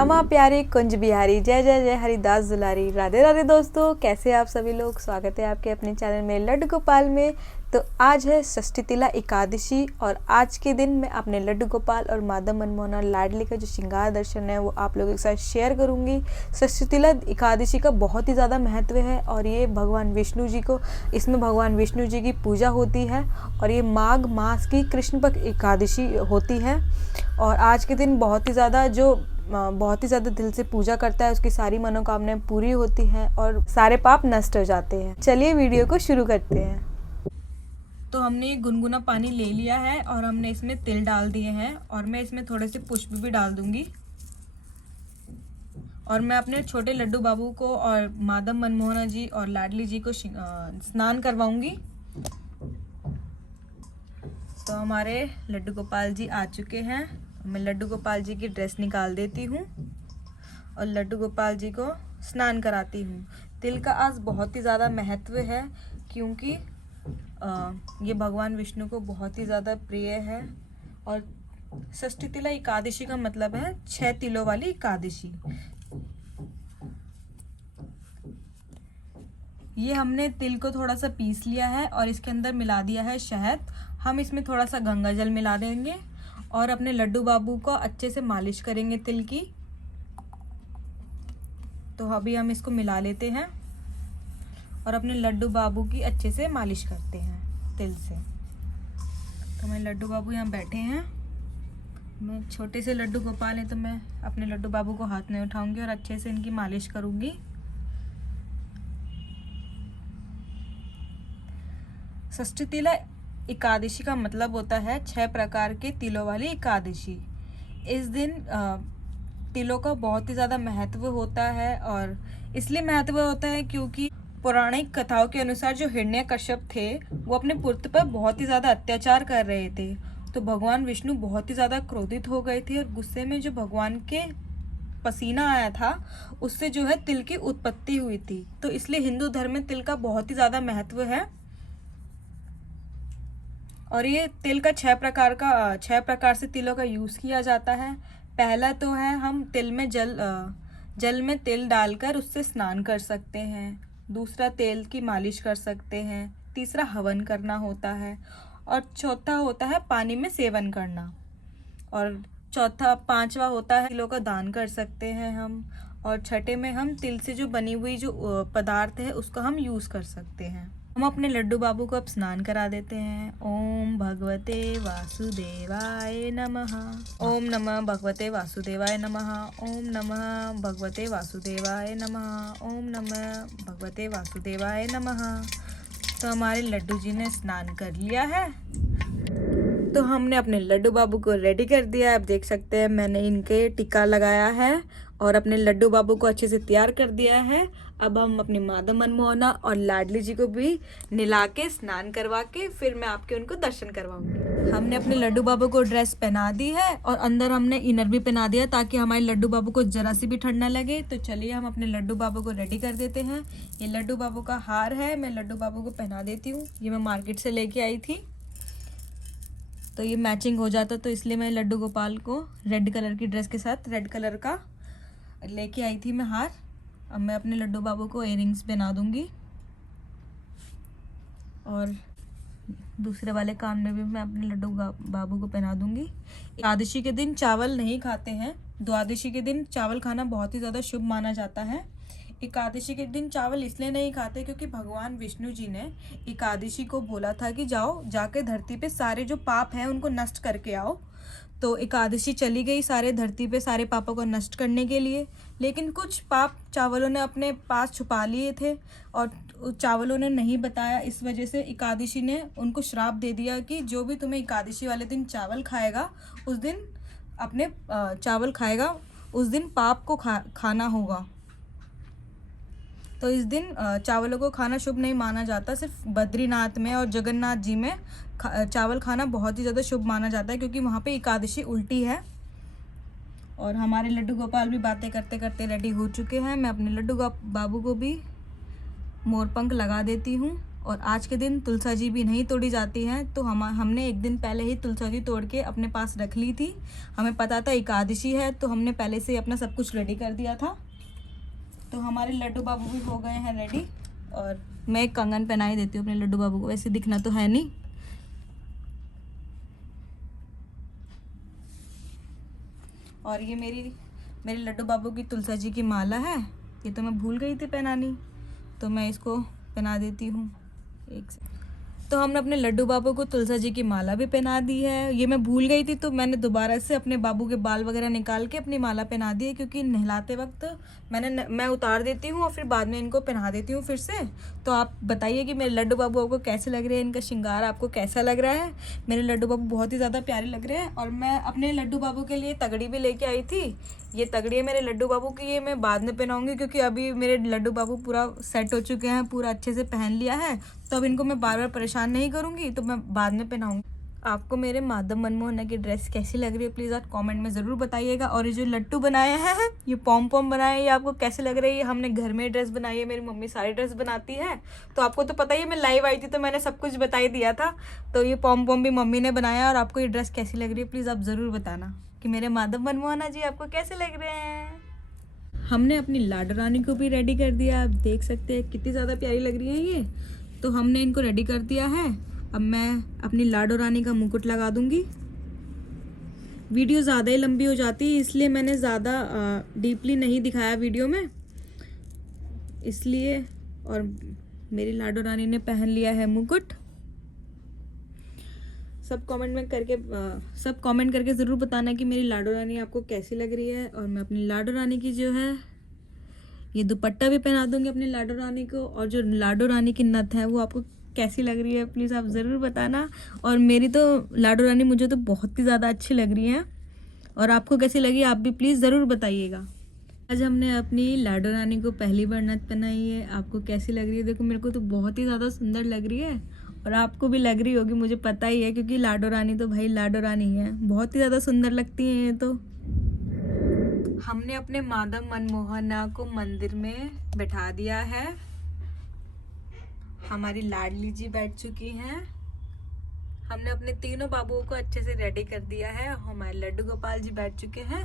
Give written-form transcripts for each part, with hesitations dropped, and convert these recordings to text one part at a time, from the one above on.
श्यामा प्यारी कुंज बिहारी, जय जय जय हरिदास दुलारी। राधे राधे दोस्तों, कैसे आप सभी लोग। स्वागत है आपके अपने चैनल में लड्डू गोपाल में। तो आज है षष्ठी तिला एकादशी और आज के दिन मैं अपने लड्डू गोपाल और माधव मनमोहन और लाडली का जो श्रृंगार दर्शन है वो आप लोगों के साथ शेयर करूंगी। षष्ठी तिला एकादशी का बहुत ही ज़्यादा महत्व है और ये भगवान विष्णु जी को, इसमें भगवान विष्णु जी की पूजा होती है और ये माघ मास की कृष्ण पक्ष एकादशी होती है। और आज के दिन बहुत ही ज़्यादा दिल से पूजा करता है, उसकी सारी मनोकामनाएं पूरी होती हैं और सारे पाप नष्ट हो जाते हैं। चलिए वीडियो को शुरू करते हैं। तो हमने गुनगुना पानी ले लिया है और हमने इसमें तिल डाल दिए हैं और मैं इसमें थोड़े से पुष्प भी डाल दूंगी। और मैं अपने छोटे लड्डू बाबू को और माधव मनमोहन जी और लाडली जी को स्नान करवाऊंगी। तो हमारे लड्डू गोपाल जी आ चुके हैं। मैं लड्डू गोपाल जी की ड्रेस निकाल देती हूँ और लड्डू गोपाल जी को स्नान कराती हूँ। तिल का आज बहुत ही ज़्यादा महत्व है क्योंकि ये भगवान विष्णु को बहुत ही ज़्यादा प्रिय है। और षष्ठी तिला एकादशी का मतलब है 6 तिलों वाली एकादशी। ये हमने तिल को थोड़ा सा पीस लिया है और इसके अंदर मिला दिया है शहद। हम इसमें थोड़ा सा गंगा जल मिला देंगे और अपने लड्डू बाबू को अच्छे से मालिश करेंगे तिल की। तो अभी हम इसको मिला लेते हैं और अपने लड्डू बाबू की अच्छे से मालिश करते हैं तिल से। तो मेरे लड्डू बाबू यहाँ बैठे हैं। मैं छोटे से लड्डू गोपाल हैं तो मैं अपने लड्डू बाबू को हाथ में उठाऊंगी और अच्छे से इनकी मालिश करूंगी। षष्ठी तिला एकादशी का मतलब होता है 6 प्रकार के तिलों वाली एकादशी। इस दिन तिलों का बहुत ही ज़्यादा महत्व होता है और इसलिए महत्व होता है क्योंकि पौराणिक कथाओं के अनुसार जो हिरण्यकश्यप थे वो अपने पुत्र पर बहुत ही ज़्यादा अत्याचार कर रहे थे। तो भगवान विष्णु बहुत ही ज़्यादा क्रोधित हो गए थे और गुस्से में जो भगवान के पसीना आया था उससे जो है तिल की उत्पत्ति हुई थी। तो इसलिए हिंदू धर्म में तिल का बहुत ही ज़्यादा महत्व है। और ये तिल का 6 प्रकार से तिलों का यूज़ किया जाता है। पहला तो है हम तिल में जल में तिल डालकर उससे स्नान कर सकते हैं। दूसरा तेल की मालिश कर सकते हैं। तीसरा हवन करना होता है और चौथा होता है पानी में सेवन करना। और पांचवा होता है तिलों का दान कर सकते हैं हम। और छठे में हम तिल से जो बनी हुई जो पदार्थ है उसका हम यूज़ कर सकते हैं। हम अपने लड्डू बाबू को अब स्नान करा देते हैं। ओम भगवते वासुदेवाय नमः। ओम नमः भगवते वासुदेवाय नमः। ओम नमः भगवते वासुदेवाय नमः। ओम नमः भगवते वासुदेवाय नमः। तो हमारे लड्डू जी ने स्नान कर लिया है। तो हमने अपने लड्डू बाबू को रेडी कर दिया है। अब देख सकते हैं मैंने इनके टीका लगाया है और अपने लड्डू बाबू को अच्छे से तैयार कर दिया है। अब हम अपने माधव मनमोहना और लाडली जी को भी नहला के स्नान करवा के फिर मैं आपके उनको दर्शन करवाऊंगी। हमने अपने लड्डू बाबू को ड्रेस पहना दी है और अंदर हमने इनर भी पहना दिया ताकि हमारे लड्डू बाबू को जरा सी भी ठंड ना लगे। तो चलिए हम अपने लड्डू बाबू को रेडी कर देते हैं। ये लड्डू बाबू का हार है, मैं लड्डू बाबू को पहना देती हूँ। ये मैं मार्केट से लेके आई थी तो ये मैचिंग हो जाता, तो इसलिए मैं लड्डू गोपाल को रेड कलर की ड्रेस के साथ रेड कलर का लेके आई थी मैं हार। अब मैं अपने लड्डू बाबू को इयररिंग्स पहना दूंगी और दूसरे वाले कान में भी मैं अपने लड्डू बाबू को पहना दूंगी। एकादशी के दिन चावल नहीं खाते हैं। द्वादशी के दिन चावल खाना बहुत ही ज़्यादा शुभ माना जाता है। एकादशी के दिन चावल इसलिए नहीं खाते क्योंकि भगवान विष्णु जी ने एकादशी को बोला था कि जाओ जाके धरती पे सारे जो पाप हैं उनको नष्ट करके आओ। तो एकादशी चली गई सारे धरती पे सारे पापों को नष्ट करने के लिए, लेकिन कुछ पाप चावलों ने अपने पास छुपा लिए थे और चावलों ने नहीं बताया। इस वजह से एकादशी ने उनको श्राप दे दिया कि जो भी तुम्हें एकादशी वाले दिन चावल खाएगा उस दिन उस दिन पाप को खाना होगा। तो इस दिन चावलों को खाना शुभ नहीं माना जाता। सिर्फ बद्रीनाथ में और जगन्नाथ जी में चावल खाना बहुत ही ज़्यादा शुभ माना जाता है क्योंकि वहाँ पे एकादशी उल्टी है। और हमारे लड्डू गोपाल भी बातें करते करते रेडी हो चुके हैं। मैं अपने लड्डू बाबू को भी मोरपंख लगा देती हूँ और आज के दिन तुलसा जी भी नहीं तोड़ी जाती हैं, तो हमने एक दिन पहले ही तुलसा जी तोड़ के अपने पास रख ली थी। हमें पता था एकादशी है, तो हमने पहले से ही अपना सब कुछ रेडी कर दिया था। तो हमारे लड्डू बाबू भी हो गए हैं रेडी। और मैं एक कंगन पहना ही देती हूँ अपने लड्डू बाबू को, वैसे दिखना तो है नहीं। और ये मेरे लड्डू बाबू की तुलसा जी की माला है। ये तो मैं भूल गई थी पहनानी, तो मैं इसको पहना देती हूँ। एक से तो हमने अपने लड्डू बाबू को तुलसा जी की माला भी पहना दी है। ये मैं भूल गई थी, तो मैंने दोबारा से अपने बाबू के बाल वगैरह निकाल के अपनी माला पहना दी है, क्योंकि नहलाते वक्त मैं उतार देती हूँ और फिर बाद में इनको पहना देती हूँ फिर से। तो आप बताइए कि मेरे लड्डू बाबू आपको कैसे लग रहे हैं, इनका श्रृंगार आपको कैसा लग रहा है। मेरे लड्डू बाबू बहुत ही ज़्यादा प्यारे लग रहे हैं। और मैं अपने लड्डू बाबू के लिए तगड़ी भी लेके आई थी। ये तगड़ी है मेरे लड्डू बाबू की, ये मैं बाद में पहनाऊंगी, क्योंकि अभी मेरे लड्डू बाबू पूरा सेट हो चुके हैं, पूरा अच्छे से पहन लिया है। तो अब इनको मैं बार बार परेशान नहीं करूंगी, तो मैं बाद में पहनाऊंगी। आपको मेरे माधव मनमोहना की ड्रेस कैसी लग रही है, प्लीज़ आप कमेंट में ज़रूर बताइएगा। और ये जो लट्टू बनाए हैं, ये पॉम पॉम बनाए हैं, ये आपको कैसे लग रही है। हमने घर में ड्रेस बनाई है, मेरी मम्मी सारी ड्रेस बनाती है, तो आपको तो पता ही है, मैं लाइव आई थी तो मैंने सब कुछ बता ही दिया था। तो ये पॉम पॉम भी मम्मी ने बनाया। और आपको ये ड्रेस कैसी लग रही है, प्लीज़ आप ज़रूर बताना कि मेरे माधव मनमोहना जी आपको कैसे लग रहे हैं। हमने अपनी लाडो रानी को भी रेडी कर दिया। आप देख सकते हैं कितनी ज़्यादा प्यारी लग रही है ये। तो हमने इनको रेडी कर दिया है। अब मैं अपनी लाडो रानी का मुकुट लगा दूंगी। वीडियो ज़्यादा ही लंबी हो जाती है, इसलिए मैंने ज़्यादा डीपली नहीं दिखाया वीडियो में, इसलिए। और मेरी लाडो रानी ने पहन लिया है मुकुट। सब कमेंट करके ज़रूर बताना कि मेरी लाडो रानी आपको कैसी लग रही है। और मैं अपनी लाडो रानी की जो है ये दुपट्टा भी पहना दूंगी अपनी लाडो रानी को। और जो लाडो रानी की नथ है वो आपको कैसी लग रही है, प्लीज़ आप ज़रूर बताना। और मेरी तो लाडो रानी मुझे तो बहुत ही ज़्यादा अच्छी लग रही है, और आपको कैसी लगी आप भी प्लीज़ ज़रूर बताइएगा। आज हमने अपनी लाडो रानी को पहली बार नथ पहनाई है। आपको कैसी लग रही है, देखो मेरे को तो बहुत ही ज़्यादा सुंदर लग रही है, और आपको भी लग रही होगी, मुझे पता ही है, क्योंकि लाडो रानी तो भाई लाडो रानी है, बहुत ही ज़्यादा सुंदर लगती हैं ये तो। हमने अपने माधव मनमोहना को मंदिर में बैठा दिया है। हमारी लाडली जी बैठ चुकी हैं। हमने अपने तीनों बाबुओं को अच्छे से रेडी कर दिया है। हमारे लड्डू गोपाल जी बैठ चुके हैं।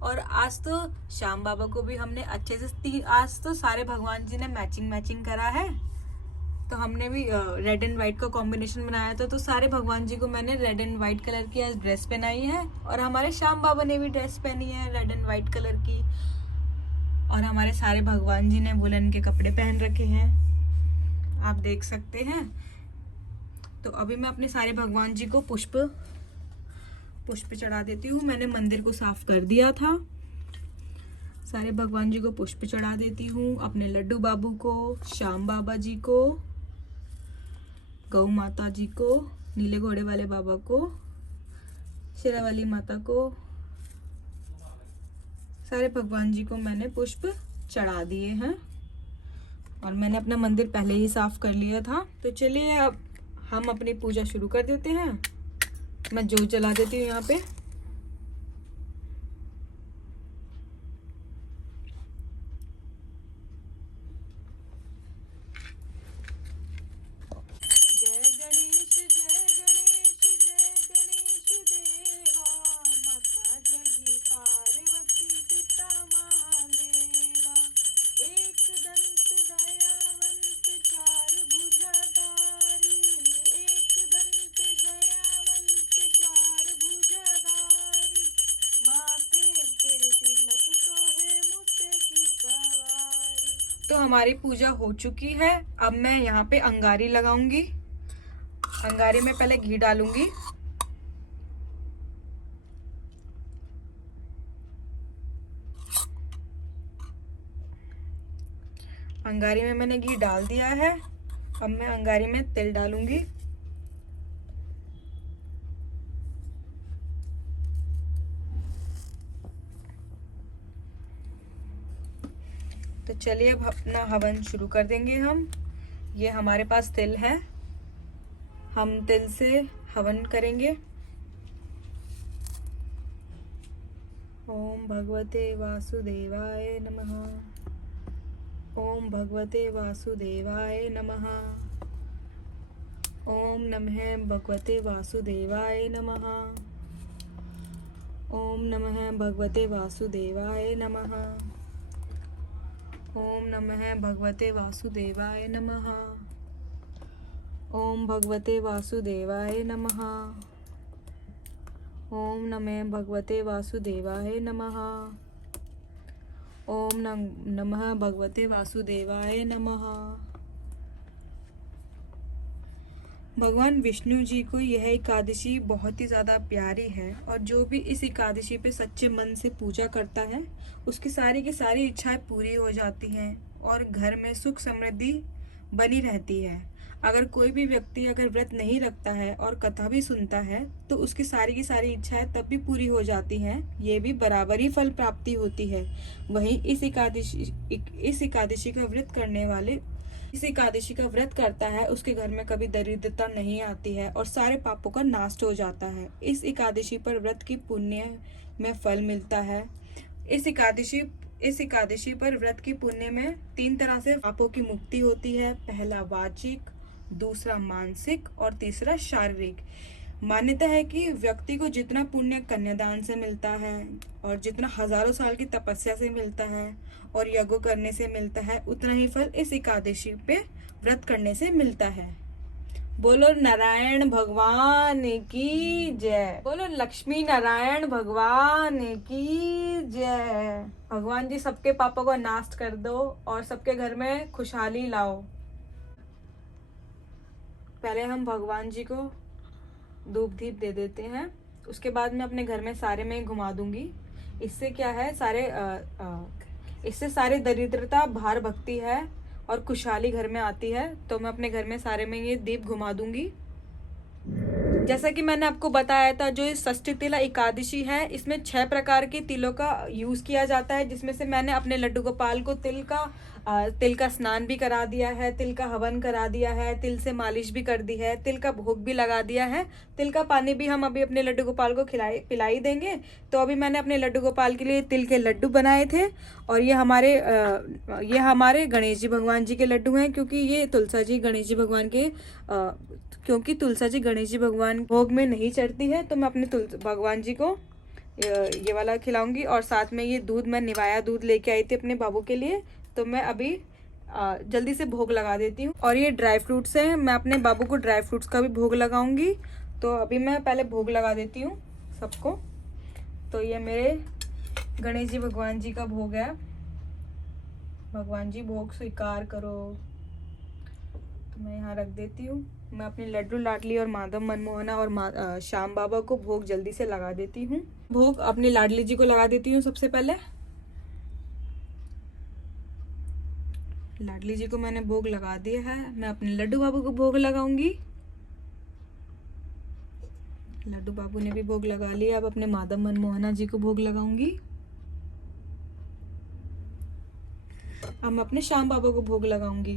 और आज तो श्याम बाबा को भी हमने अच्छे से आज तो सारे भगवान जी ने मैचिंग करा है। तो हमने भी रेड एंड वाइट का कॉम्बिनेशन बनाया था, तो सारे भगवान जी को मैंने रेड एंड वाइट कलर की आज ड्रेस पहनाई है। और हमारे श्याम बाबा ने भी ड्रेस पहनी है रेड एंड वाइट कलर की। और हमारे सारे भगवान जी ने वुलन के कपड़े पहन रखे हैं, आप देख सकते हैं। तो अभी मैं अपने सारे भगवान जी को पुष्प चढ़ा देती हूँ। मैंने मंदिर को साफ कर दिया था। सारे भगवान जी को पुष्प चढ़ा देती हूँ। अपने लड्डू बाबू को, श्याम बाबा जी को, गौ माता जी को, नीले घोड़े वाले बाबा को, शेरा वाली माता को, सारे भगवान जी को मैंने पुष्प चढ़ा दिए हैं। और मैंने अपना मंदिर पहले ही साफ कर लिया था। तो चलिए अब हम अपनी पूजा शुरू कर देते हैं। मैं जोत जला देती हूँ यहाँ पे। तो हमारी पूजा हो चुकी है। अब मैं यहाँ पे अंगारी लगाऊंगी। अंगारी में पहले घी डालूंगी। अंगारी में मैंने घी डाल दिया है। अब मैं अंगारी में तिल डालूंगी। तो चलिए अब अपना हवन शुरू कर देंगे हम। ये हमारे पास तिल है, हम तिल से हवन करेंगे। ओम भगवते वासुदेवाय नमः। ओम भगवते वासुदेवाय नमः। ओम नमः भगवते वासुदेवाय नमः। ओम नमः भगवते वासुदेवाय नमः। ओम नमः भगवते वासुदेवाय नमः। ओम भगवते वासुदेवाय नमः। ओम नमः भगवते वासुदेवाय नमः। ओम नमः भगवते वासुदेवाय नमः। भगवान विष्णु जी को यह एकादशी बहुत ही ज़्यादा प्यारी है और जो भी इस एकादशी पे सच्चे मन से पूजा करता है उसकी सारी की सारी इच्छाएं पूरी हो जाती हैं और घर में सुख समृद्धि बनी रहती है। अगर कोई भी व्यक्ति अगर व्रत नहीं रखता है और कथा भी सुनता है तो उसकी सारी की सारी इच्छाएं तब भी पूरी हो जाती हैं, ये भी बराबर ही फल प्राप्ति होती है। वहीं इस एकादशी का व्रत करने वाले इस एकादशी का व्रत करता है उसके घर में कभी दरिद्रता नहीं आती है और सारे पापों का नाश हो जाता है। इस एकादशी पर व्रत की पुण्य में फल मिलता है। इस एकादशी पर व्रत की पुण्य में 3 तरह से पापों की मुक्ति होती है। पहला वाचिक, दूसरा मानसिक और तीसरा शारीरिक। मान्यता है कि व्यक्ति को जितना पुण्य कन्यादान से मिलता है और जितना हजारों साल की तपस्या से मिलता है और यज्ञ करने से मिलता है उतना ही फल इस एकादशी पे व्रत करने से मिलता है। बोलो नारायण भगवान की जय। बोलो लक्ष्मी नारायण भगवान की जय। भगवान जी सबके पापों को नाश कर दो और सबके घर में खुशहाली लाओ। पहले हम भगवान जी को धूप दीप दे देते हैं, उसके बाद मैं अपने घर में सारे में घुमा दूंगी। इससे क्या है, इससे सारे दरिद्रता बाहर भगती है और खुशहाली घर में आती है। तो मैं अपने घर में सारे में ये दीप घुमा दूंगी। जैसा कि मैंने आपको बताया था, जो ये षष्ठी तिला एकादशी है इसमें 6 प्रकार के तिलों का यूज किया जाता है, जिसमें से मैंने अपने लड्डू गोपाल को तिल का स्नान भी करा दिया है, तिल का हवन करा दिया है, तिल से मालिश भी कर दी है, तिल का भोग भी लगा दिया है। तिल का पानी भी हम अभी अपने लड्डू गोपाल को पिलाई देंगे। तो अभी मैंने अपने लड्डू गोपाल के लिए तिल के लड्डू बनाए थे और ये हमारे गणेश जी भगवान जी के लड्डू हैं, क्योंकि तुलसा जी गणेश जी भगवान भोग में नहीं चढ़ती है। तो मैं अपने भगवान जी को ये वाला खिलाऊंगी और साथ में ये दूध, मैं निवाया दूध लेके आई थी अपने बाबू के लिए। तो मैं अभी जल्दी से भोग लगा देती हूँ। और ये ड्राई फ्रूट्स हैं, मैं अपने बाबू को ड्राई फ्रूट्स का भी भोग लगाऊंगी। तो अभी मैं पहले भोग लगा देती हूँ सबको। तो ये मेरे गणेश जी भगवान जी का भोग है। भगवान जी भोग स्वीकार करो। तो मैं यहाँ रख देती हूँ। मैं अपनी लड्डू लाडली और माधव मनमोहना और श्याम बाबा को भोग जल्दी से लगा देती हूँ। भोग अपनी लाडली जी को लगा देती हूँ सबसे पहले। लाडली जी को मैंने भोग लगा दिया है। मैं अपने लड्डू बाबू को भोग लगाऊंगी। लड्डू बाबू ने भी भोग लगा लिया। अब अपने माधव मनमोहना जी को भोग लगाऊंगी। अब मैं अपने श्याम बाबा को भोग लगाऊंगी।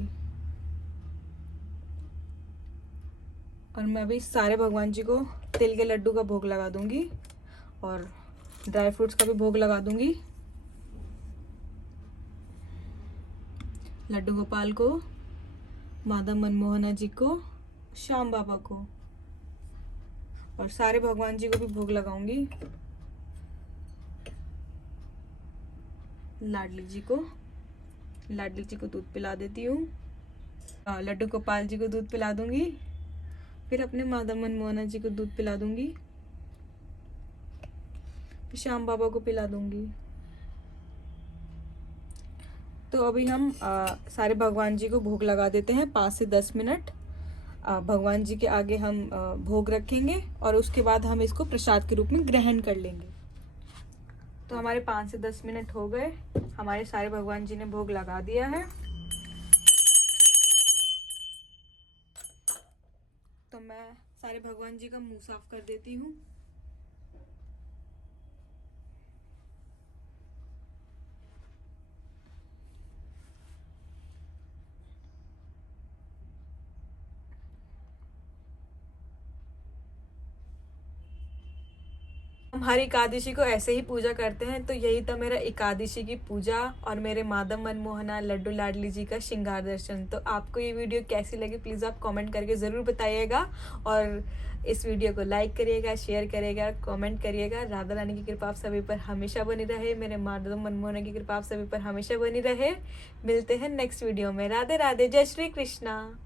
और मैं अभी सारे भगवान जी को तिल के लड्डू का भोग लगा दूंगी और ड्राई फ्रूट्स का भी भोग लगा दूंगी। लड्डू गोपाल को, माधव मनमोहना जी को, श्याम बाबा को और सारे भगवान जी को भी भोग लगाऊंगी। लाडली जी को दूध पिला देती हूँ। लड्डू गोपाल जी को दूध पिला दूंगी। फिर अपने माधव मनमोहना जी को दूध पिला दूंगी। फिर श्याम बाबा को पिला दूंगी। तो अभी हम सारे भगवान जी को भोग लगा देते हैं 5 से 10 मिनट। भगवान जी के आगे हम भोग रखेंगे और उसके बाद हम इसको प्रसाद के रूप में ग्रहण कर लेंगे। तो हमारे 5 से 10 मिनट हो गए। हमारे सारे भगवान जी ने भोग लगा दिया है। तो मैं सारे भगवान जी का मुंह साफ कर देती हूँ। हम हर एकादशी को ऐसे ही पूजा करते हैं। तो यही था मेरा एकादशी की पूजा और मेरे माधव मनमोहना लड्डू लाडली जी का श्रृंगार दर्शन। तो आपको ये वीडियो कैसी लगी प्लीज़ आप कमेंट करके ज़रूर बताइएगा, और इस वीडियो को लाइक करिएगा, शेयर करिएगा, कमेंट करिएगा। राधा रानी की कृपा आप सभी पर हमेशा बनी रहे, मेरे माधव मनमोहना की कृपा आप सभी पर हमेशा बनी रहे। मिलते हैं नेक्स्ट वीडियो में। राधे राधे, जय श्री कृष्णा।